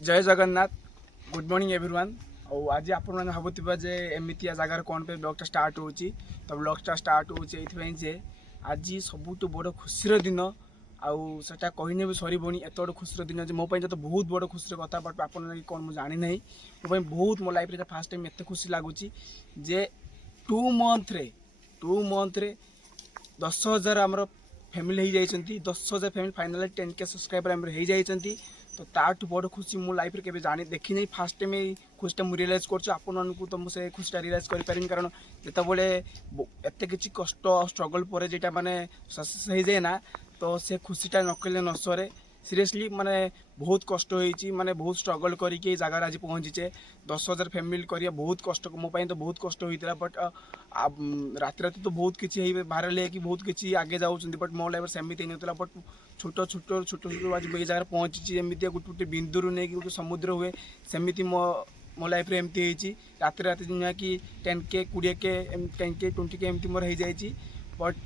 जय Jagannath good morning everyone. और आज आप भावुवा जे एमती जगार कौन पे ब्लॉगटा स्टार्ट हो तो ब्लॉगटा स्टार्ट हो आज सबुठ बड़ खुशी दिन आटा कहने भी सर एत बड़ खुशी दिन मो तो बहुत बड़ खुशी कथा बट आप कौन मुझे जानी ना मो बहुत मो लाइफ फास्ट टाइम एत खुशी लगुच जे 2 मंथ रे 10,000 आमर फैमिली हो जाती 10,000 फैमिली फाइनाल 10K सब्सक्राइबर आम हो जाती तो ताठू बड़ खुशी मो लाइफ रे केबे जानी देखी नहीं फास्ट टाइम खुशी मुझे रियलाइज कर तो मुझे खुशी रियलाइज करें कारण जिते एत कि कष्ट स्ट्रगल पर जेटा माने सक्सेस हो जाए ना तो से खुशीटा नकले न सरे सीरियसली माने बहुत कष्ट होती माने बहुत स्ट्रगल करके जगार आज पहुँचीचे 10,000 फैमिली करिया बहुत कष्ट मो तो बहुत कष्ट होता बट राति राति तो बहुत किसी भाइराल है कि बहुत किसी आगे जाऊँ बट मो लाइफ सेमती नहीं बट छोट छोट छोट छोट आज ये जगह पहुँची एमती गोटे गोटे बिंदु नहीं कि गोटे समुद्र हुए सेमती मो लाइफ एमती राति राति दुनिया कि 10K 20K 10K 20K एमती मोर हो जाए बट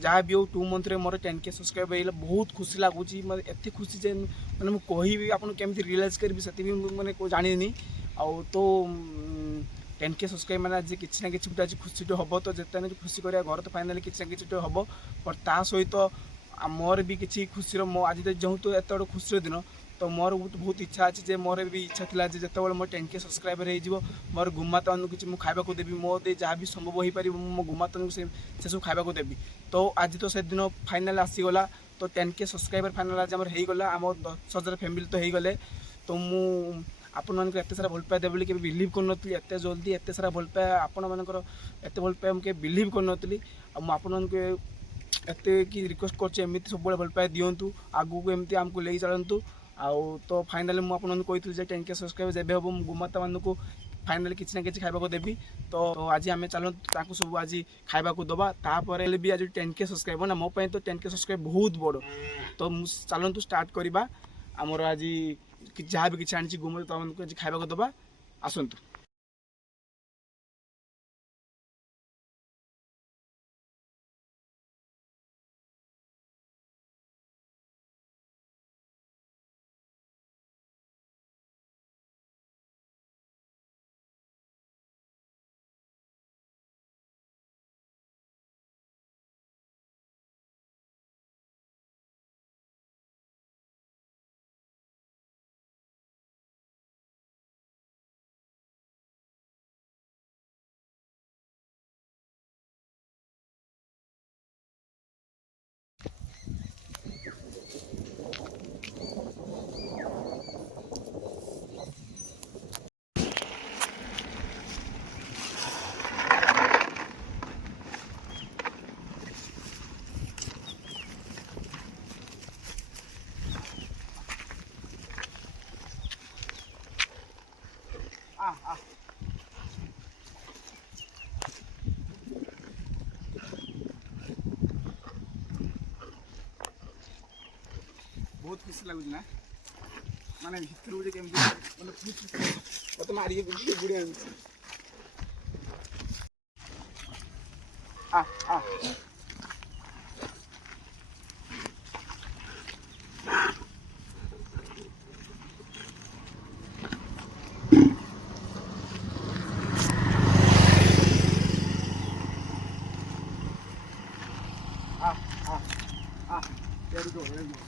जहाँ भी हो 2 मंथ रे मोर 10K सब्सक्राइब होगा बहुत खुशी लगुच एत खुशी जे मैंने मुझे कहि आपको केमती रियलाइज करी से मैंने जानी आउ तो 10K सब्सक्राइब मैंने आज किसी ना कि आज खुशी हम तो जिते खुशी करा घर तो फाइनाली किसी ना कि हम बट ता सहित मोर भी किसी खुशी मो आज जेहतु एत बड़ खुशी दिन तो मोर बहुत इच्छा अच्छे मोर भी इच्छा था जो मोर 10K सब्सक्राइबर हो मोर गुमाता मान कि खावा देवी मो जहाँ भी संभव हो पार मो गुमाता से सब खावा देवी तो आज तो से दिन फाइनाल आसीगला तो 10K सब्सक्राइबर फाइनाल आज आम होगला आम 10,000 फैमिली तो होगले तो मु आपण मानक एत सारा भल पाए देवी के बिलीव कर एत जल्दी एत सारा भल पाए आपण मानकर एत भल पाए मुझे बिलीव कर आपण एत कि रिक्वेस्ट करमती सब भल पाए दिंतु आगू एमती आमको ले चलतु आउ तो फाइनाली मुझे कही 10K सब्सक्राइबर जब हम गुमाता मान को फाइनाली किसी ना कि खावा देवी तो आज आम चलतु सब आज खावा दबा तापर भी आज 10K सब्सक्राइबर ना मो तो 10K सब्सक्राइब बहुत बड़ तो चलतु स्टार्ट करवा आमर आज जहाँ भी किसी आनी गुमाता मान को खावा दबा आसतु। बहुत खुशी लगुच ना माने भितर गुटे केमती माने मत मारिए बुढ़े आ आ there we go, there we go.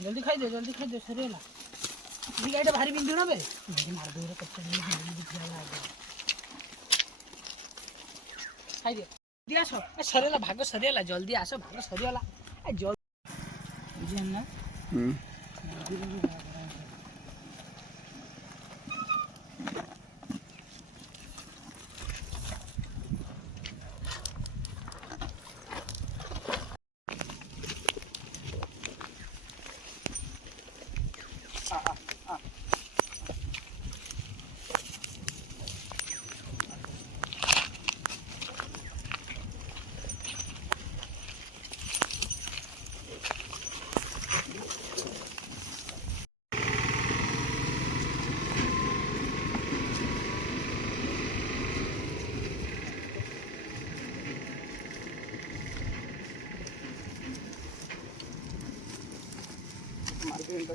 जल्दी खाई दे सरेला ये गाइड भारी बिंदु ना बे मेरे मार दो रे कच्चा नहीं खाई दे दिया सो सरेला भाग सरेला जल्दी आसो भाग सरेला ए जल्दी बुझेन ना ଏନ୍ତା